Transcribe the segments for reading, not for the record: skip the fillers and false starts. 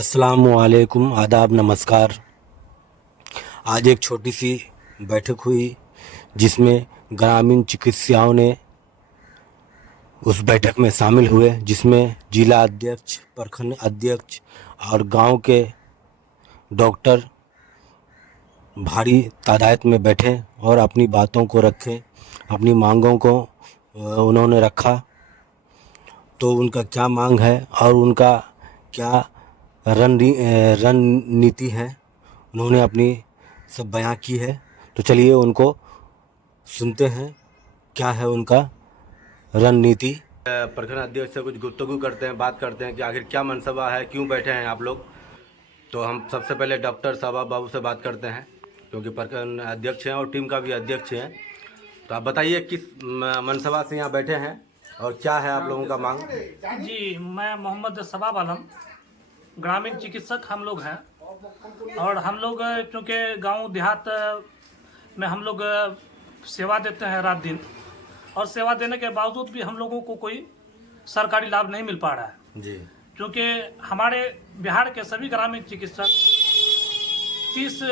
अस्सलामुअलैकुम, आदाब, नमस्कार। आज एक छोटी सी बैठक हुई जिसमें ग्रामीण चिकित्सकों ने उस बैठक में शामिल हुए, जिसमें जिला अध्यक्ष, प्रखंड अध्यक्ष और गांव के डॉक्टर भारी तादाद में बैठे और अपनी बातों को रखे, अपनी मांगों को उन्होंने रखा। तो उनका क्या मांग है और उनका क्या रणनीति है, उन्होंने अपनी सब बयां की है। तो चलिए उनको सुनते हैं, क्या है उनका रणनीति। प्रखंड अध्यक्ष से कुछ गुफ्तगू करते हैं, बात करते हैं कि आखिर क्या मनसबा है, क्यों बैठे हैं आप लोग। तो हम सबसे पहले डॉक्टर साहब बाबू से बात करते हैं, क्योंकि प्रखंड अध्यक्ष हैं और टीम का भी अध्यक्ष हैं। तो आप बताइए किस मनसबा से यहाँ बैठे हैं और क्या है आप लोगों का मांग। जी, मैं मोहम्मद सबाब आलम, ग्रामीण चिकित्सक हम लोग हैं। और हम लोग चूँकि गांव देहात में हम लोग सेवा देते हैं रात दिन, और सेवा देने के बावजूद भी हम लोगों को कोई सरकारी लाभ नहीं मिल पा रहा है जी। क्योंकि हमारे बिहार के सभी ग्रामीण चिकित्सक 30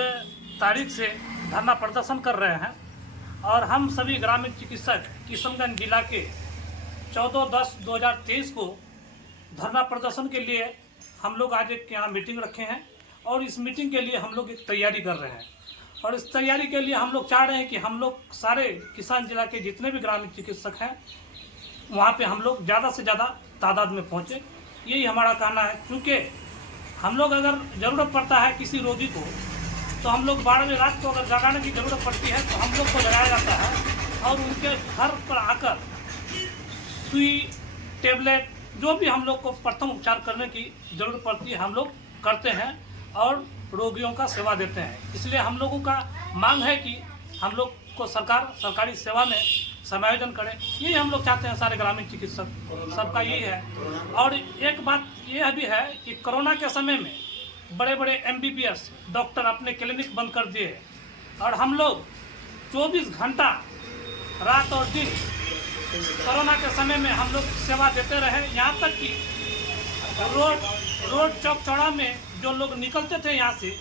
तारीख से धरना प्रदर्शन कर रहे हैं। और हम सभी ग्रामीण चिकित्सक किशनगंज जिला के 14/10/2023 को धरना प्रदर्शन के लिए हम लोग आज एक यहाँ मीटिंग रखे हैं, और इस मीटिंग के लिए हम लोग एक तैयारी कर रहे हैं। और इस तैयारी के लिए हम लोग चाह रहे हैं कि हम लोग सारे किसान जिला के जितने भी ग्रामीण चिकित्सक हैं वहाँ पे हम लोग ज़्यादा से ज़्यादा तादाद में पहुँचे। यही हमारा कहना है, क्योंकि हम लोग अगर ज़रूरत पड़ता है किसी रोगी को, तो हम लोग 12 बजे रात को अगर जगाने की ज़रूरत पड़ती है तो हम लोग को जगाया जाता है, और उनके घर पर आकर सुई, टेबलेट, जो भी हम लोग को प्रथम उपचार करने की ज़रूरत पड़ती है हम लोग करते हैं और रोगियों का सेवा देते हैं। इसलिए हम लोगों का मांग है कि हम लोग को सरकार सरकारी सेवा में समायोजन करे। यही हम लोग चाहते हैं, सारे ग्रामीण चिकित्सक सबका यही है। और एक बात यह भी है कि कोरोना के समय में बड़े बड़े MBBS डॉक्टर अपने क्लिनिक बंद कर दिए, और हम लोग 24 घंटा रात और दिन कोरोना के समय में हम लोग सेवा देते रहे। यहाँ तक कि रोड चौक चौड़ा में जो लोग निकलते थे यहाँ से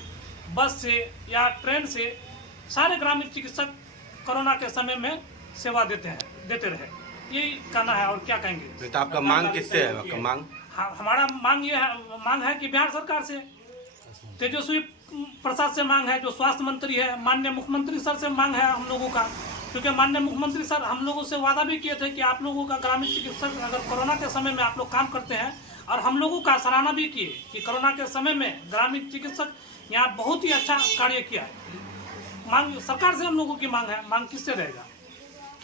बस से या ट्रेन से, सारे ग्रामीण चिकित्सक कोरोना के समय में सेवा देते रहे। यही कहना है, और क्या कहेंगे। तो आपका मांग किससे है? आपका मांग हमारा मांग है कि बिहार सरकार से, तेजस्वी प्रसाद से मांग है, जो स्वास्थ्य मंत्री है, माननीय मुख्यमंत्री सर से मांग है हम लोगों का। क्योंकि माननीय मुख्यमंत्री सर हम लोगों से वादा भी किए थे कि आप लोगों का ग्रामीण चिकित्सक अगर कोरोना के समय में आप लोग काम करते हैं, और हम लोगों का सराहना भी किए कि कोरोना के समय में ग्रामीण चिकित्सक यहाँ बहुत ही अच्छा कार्य किया। मांग सरकार से हम लोगों की मांग है, मांग किससे रहेगा।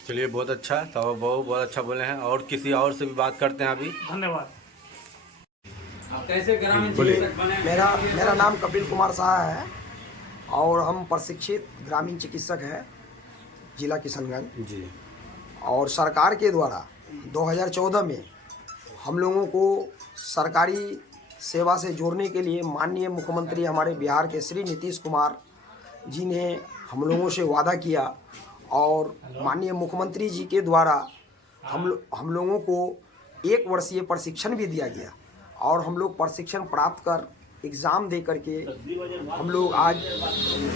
चलिए, बहुत अच्छा, तो बहुत अच्छा बोले हैं। और किसी और से भी बात करते हैं अभी। धन्यवाद। कैसे ग्रामीण चिकित्सक बने? मेरा नाम कपिल कुमार शाह है, और हम प्रशिक्षित ग्रामीण चिकित्सक हैं जिला किशनगंज जी। और सरकार के द्वारा 2014 में हम लोगों को सरकारी सेवा से जोड़ने के लिए माननीय मुख्यमंत्री हमारे बिहार के श्री नीतीश कुमार जी ने हम लोगों से वादा किया, और माननीय मुख्यमंत्री जी के द्वारा हम लोगों को 1 वर्षीय प्रशिक्षण भी दिया गया, और हम लोग प्रशिक्षण प्राप्त कर एग्ज़ाम दे करके हम लोग आज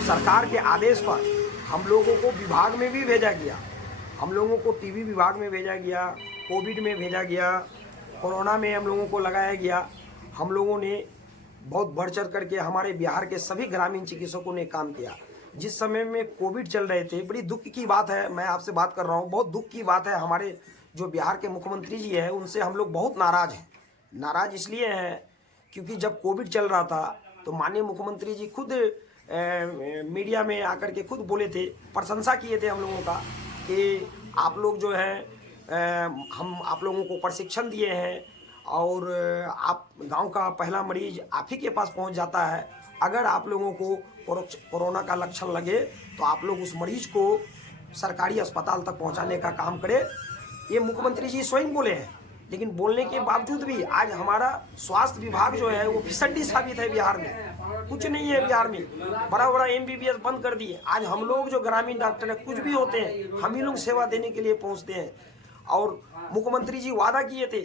सरकार के आदेश पर हम लोगों को विभाग में भी भेजा गया। हम लोगों को टीबी विभाग में भेजा गया, कोविड में भेजा गया, कोरोना में हम लोगों को लगाया गया। हम लोगों ने बहुत बढ़ चढ़ करके हमारे बिहार के सभी ग्रामीण चिकित्सकों ने काम किया। जिस समय में कोविड चल रहे थे, बड़ी दुख की बात है, मैं आपसे बात कर रहा हूँ, बहुत दुख की बात है। हमारे जो बिहार के मुख्यमंत्री जी हैं उनसे हम लोग बहुत नाराज़ हैं। नाराज़ इसलिए हैं क्योंकि जब कोविड चल रहा था तो माननीय मुख्यमंत्री जी खुद मीडिया में आकर के खुद बोले थे, प्रशंसा किए थे हम लोगों का कि आप लोग जो है हम आप लोगों को प्रशिक्षण दिए हैं, और आप गांव का पहला मरीज आप ही के पास पहुंच जाता है। अगर आप लोगों को कोरोना का लक्षण लगे तो आप लोग उस मरीज को सरकारी अस्पताल तक पहुंचाने का काम करें। ये मुख्यमंत्री जी स्वयं बोले हैं, लेकिन बोलने के बावजूद भी आज हमारा स्वास्थ्य विभाग जो है वो फिसड्डी साबित है। बिहार में कुछ नहीं है, बिहार में बड़ा बड़ा MBBS बंद कर दिए। आज हम लोग जो ग्रामीण डॉक्टर है, कुछ भी होते हैं, हम ही लोग सेवा देने के लिए पहुंचते हैं। और मुख्यमंत्री जी वादा किए थे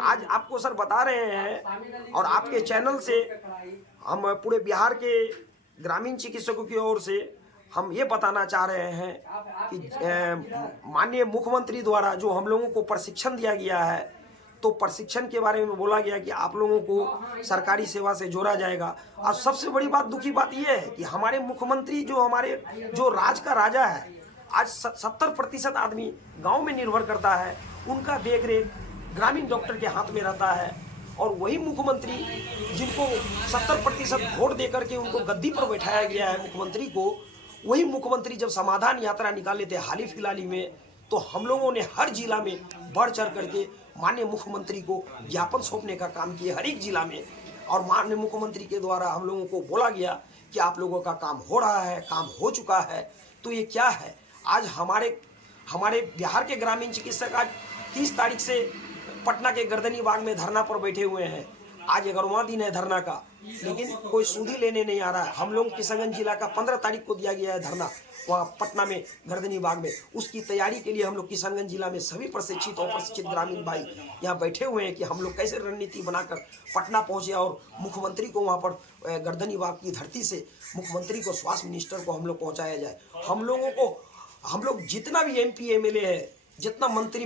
आज आपको सर बता रहे हैं और आपके चैनल से हम पूरे बिहार के ग्रामीण चिकित्सकों की ओर से हम ये बताना चाह रहे हैं कि माननीय मुख्यमंत्री द्वारा जो हम लोगों को प्रशिक्षण दिया गया है, तो प्रशिक्षण के बारे में बोला गया कि आप लोगों को सरकारी सेवा से जोड़ा जाएगा। और सबसे बड़ी बात, दुखी बात यह है कि हमारे मुख्यमंत्री जो राज का राजा है, आज 70% आदमी गांव में निर्भर करता है, उनका देख रेख ग्रामीण डॉक्टर के हाथ में रहता है। और वही मुख्यमंत्री जिनको 70% वोट दे करके उनको गद्दी पर बैठाया गया है मुख्यमंत्री को, वही मुख्यमंत्री जब समाधान यात्रा निकाले थे हाल ही फिलहाल में, तो हम लोगों ने हर जिला में बढ़ चढ़ करके माननीय मुख्यमंत्री को ज्ञापन सौंपने का काम किया हर एक जिला में। और माननीय मुख्यमंत्री के द्वारा हम लोगों को बोला गया कि आप लोगों का काम हो रहा है, काम हो चुका है। तो ये क्या है, आज हमारे बिहार के ग्रामीण चिकित्सक आज 30 तारीख से पटना के गर्दनी बाग में धरना पर बैठे हुए हैं। आज 11वां दिन है धरना का, लेकिन कोई सुधी लेने नहीं आ रहा है। हम लोग किशनगंज जिला का 15 तारीख को दिया गया है धरना, वहाँ पटना में गर्दनी बाग में। उसकी तैयारी के लिए हम लोग किशनगंज जिला में सभी प्रशिक्षित और प्रशिक्षित ग्रामीण भाई यहाँ बैठे हुए हैं कि हम लोग कैसे रणनीति बनाकर पटना पहुँचे और मुख्यमंत्री को वहाँ पर गर्दनी बाग की धरती से मुख्यमंत्री को, स्वास्थ्य मिनिस्टर को हम लोग पहुँचाया जाए। हम लोग जितना भी MP MLA है, जितना मंत्री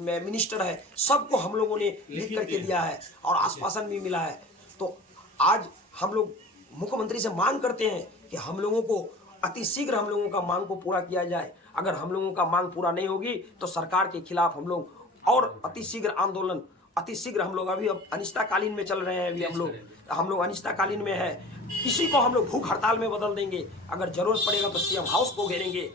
मिनिस्टर है, सबको हम लोगों ने लिख करके दिया है और आश्वासन भी मिला है। तो आज हम लोग मुख्यमंत्री से मांग करते हैं कि हम लोगों को अति शीघ्र हम लोगों का मांग को पूरा किया जाए। अगर हम लोगों का मांग पूरा नहीं होगी तो सरकार के खिलाफ हम लोग और अति शीघ्र आंदोलन, अति शीघ्र हम लोग अब अनिश्चितकालीन में चल रहे हैं। अभी हम लोग अनिश्चितकालीन में है। किसी को हम लोग भूख हड़ताल में बदल देंगे, अगर जरूरत पड़ेगा तो CM हाउस को घेरेंगे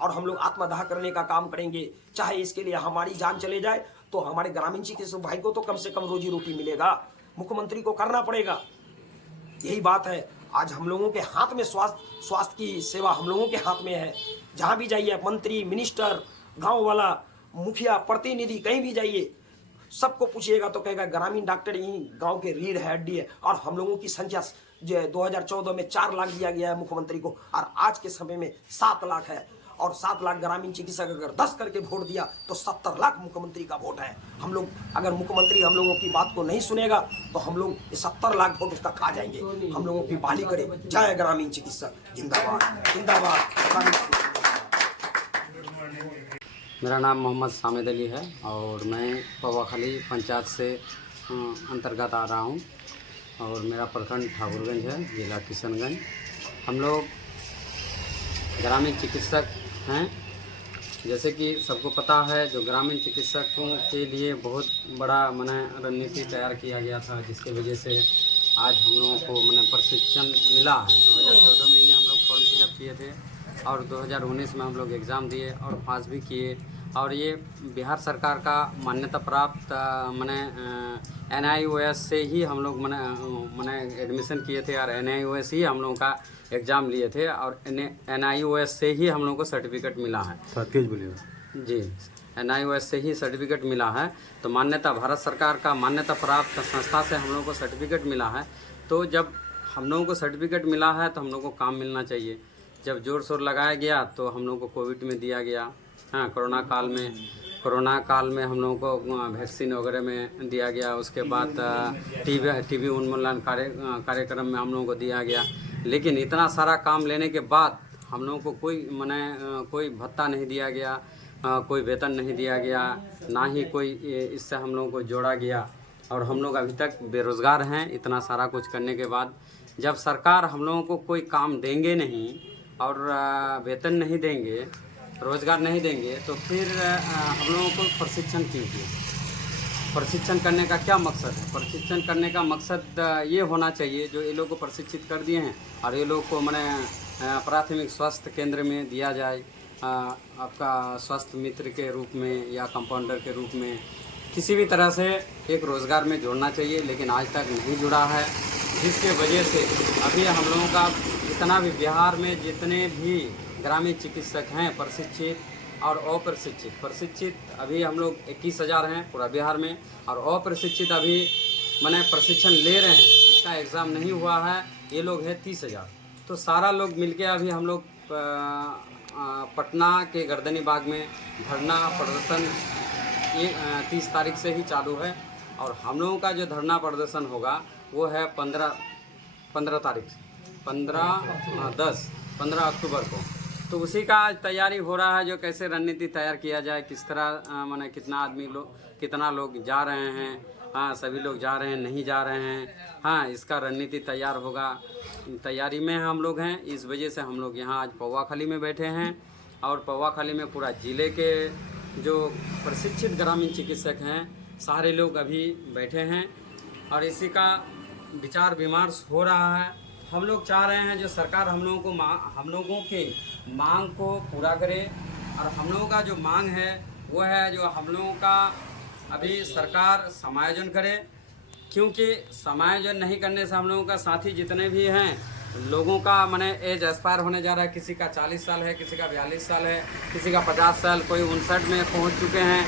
और हम लोग आत्मदाह करने का काम करेंगे। चाहे इसके लिए हमारी जान चले जाए तो हमारे ग्रामीण चिकित्सक भाई को तो कम से कम रोजी रोटी मिलेगा। मुख्यमंत्री को करना पड़ेगा, यही बात है। आज हम लोगों के हाथ में स्वास्थ्य की सेवा हम लोगों के हाथ में है। जहाँ भी जाइए, मंत्री, मिनिस्टर, गांव वाला, मुखिया, प्रतिनिधि, कहीं भी जाइए, सबको पूछिएगा तो कहेगा ग्रामीण डॉक्टर ही गांव के रीढ़ है, हड्डी है। और हम लोगों की संख्या जो 2014 में 4 लाख दिया गया है मुख्यमंत्री को, और आज के समय में 7 लाख है। और 7 लाख ग्रामीण चिकित्सक अगर 10 करके वोट दिया तो 70 लाख मुख्यमंत्री का वोट है। हम लोग, अगर मुख्यमंत्री हम लोगों की बात को नहीं सुनेगा तो हम लोग 70 लाख वोट उसका खा जाएंगे। हम लोगों की बहाली करे। जय ग्रामीण चिकित्सक, जिंदाबाद जिंदाबाद। मेरा नाम मोहम्मद सामिद अली है और मैं पवाखाली पंचायत से अंतर्गत आ रहा हूँ और मेरा प्रखंड ठाकुरगंज है, जिला किशनगंज। हम लोग ग्रामीण चिकित्सक हैं। जैसे कि सबको पता है, जो ग्रामीण चिकित्सकों के लिए बहुत बड़ा रणनीति तैयार किया गया था, जिसकी वजह से आज हम लोगों को प्रशिक्षण मिला है। 2014 में ही हम लोग फॉर्म फिलअप किए थे और 2019 में हम लोग एग्ज़ाम दिए और पास भी किए। और ये बिहार सरकार का मान्यता प्राप्त NIOS से ही हम लोग एडमिशन किए थे और NIOS ही हम लोगों का एग्ज़ाम लिए थे और NIOS से ही हम लोगों को सर्टिफिकेट मिला है। तेज बोलिए जी, NIOS से ही सर्टिफिकेट मिला है। तो मान्यता, भारत सरकार का मान्यता प्राप्त संस्था से हम लोगों को सर्टिफिकेट मिला है। तो जब हम लोगों को सर्टिफिकेट मिला है तो हम लोगों को काम मिलना चाहिए। जब जोर शोर लगाया गया तो हम लोगों को कोविड में दिया गया, हाँ, कोरोना काल में हम लोगों को वैक्सीन वगैरह में दिया गया। उसके बाद टीबी उन्मूलन कार्यक्रम में हम लोगों को दिया गया। लेकिन इतना सारा काम लेने के बाद हम लोगों को कोई भत्ता नहीं दिया गया, कोई वेतन नहीं दिया गया, ना ही कोई इससे हम लोगों को जोड़ा गया और हम लोग अभी तक बेरोज़गार हैं। इतना सारा कुछ करने के बाद जब सरकार हम लोगों को कोई काम देंगे नहीं और वेतन नहीं देंगे, रोज़गार नहीं देंगे, तो फिर हम लोगों को प्रशिक्षण क्यों दिए? प्रशिक्षण करने का क्या मकसद है? प्रशिक्षण करने का मकसद ये होना चाहिए, जो ये लोग को प्रशिक्षित कर दिए हैं और ये लोग को प्राथमिक स्वास्थ्य केंद्र में दिया जाए, आपका स्वास्थ्य मित्र के रूप में या कंपाउंडर के रूप में, किसी भी तरह से एक रोज़गार में जोड़ना चाहिए। लेकिन आज तक नहीं जुड़ा है, जिसके वजह से अभी हम लोगों का जितना भी बिहार में जितने भी ग्रामीण चिकित्सक हैं, प्रशिक्षित और प्रशिक्षित अभी हम लोग 21,000 हैं पूरा बिहार में, और अप्रशिक्षित अभी प्रशिक्षण ले रहे हैं, इसका एग्ज़ाम नहीं हुआ है, ये लोग हैं 30,000। तो सारा लोग मिलके अभी हम लोग पटना के गर्दनी बाग में धरना प्रदर्शन 30 तारीख से ही चालू है। और हम लोगों का जो धरना प्रदर्शन होगा वो है 15 तारीख से 15 अक्टूबर को। तो उसी का आज तैयारी हो रहा है, जो कैसे रणनीति तैयार किया जाए, किस तरह माने कितना लोग जा रहे हैं, हाँ सभी लोग जा रहे हैं नहीं जा रहे हैं, हाँ इसका रणनीति तैयार होगा। तैयारी में हम लोग हैं, इस वजह से हम लोग यहाँ आज पौवाखाली में बैठे हैं। और पौवाखाली में पूरा ज़िले के जो प्रशिक्षित ग्रामीण चिकित्सक हैं सारे लोग अभी बैठे हैं और इसी का विचार विमर्श हो रहा है। हम लोग चाह रहे हैं जो सरकार हम लोगों के मांग को पूरा करे। और हम लोगों का जो मांग है वो है जो हम लोगों का अभी सरकार समायोजन करे, क्योंकि समायोजन नहीं करने से हम लोगों का साथी जितने भी हैं लोगों का माने एज एक्सपायर होने जा रहा है। किसी का 40 साल है, किसी का 42 साल है, किसी का 50 साल, कोई 59 में पहुंच चुके हैं।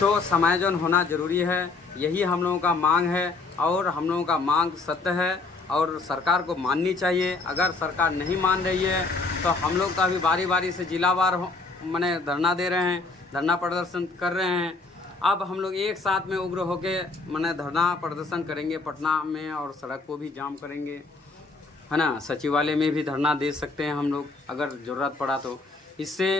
तो समायोजन होना ज़रूरी है, यही हम लोगों का मांग है। और हम लोगों का मांग सत्य है और सरकार को माननी चाहिए। अगर सरकार नहीं मान रही है तो हम लोग का भी बारी बारी से जिलावार माने धरना दे रहे हैं, धरना प्रदर्शन कर रहे हैं। अब हम लोग एक साथ में उग्र होके माने धरना प्रदर्शन करेंगे पटना में और सड़क को भी जाम करेंगे, है ना। सचिवालय में भी धरना दे सकते हैं हम लोग अगर ज़रूरत पड़ा तो। इससे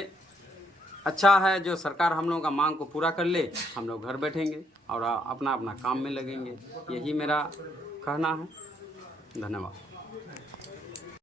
अच्छा है जो सरकार हम लोगों का मांग को पूरा कर ले, हम लोग घर बैठेंगे और अपना अपना काम में लगेंगे। यही मेरा कहना है। धन्यवाद।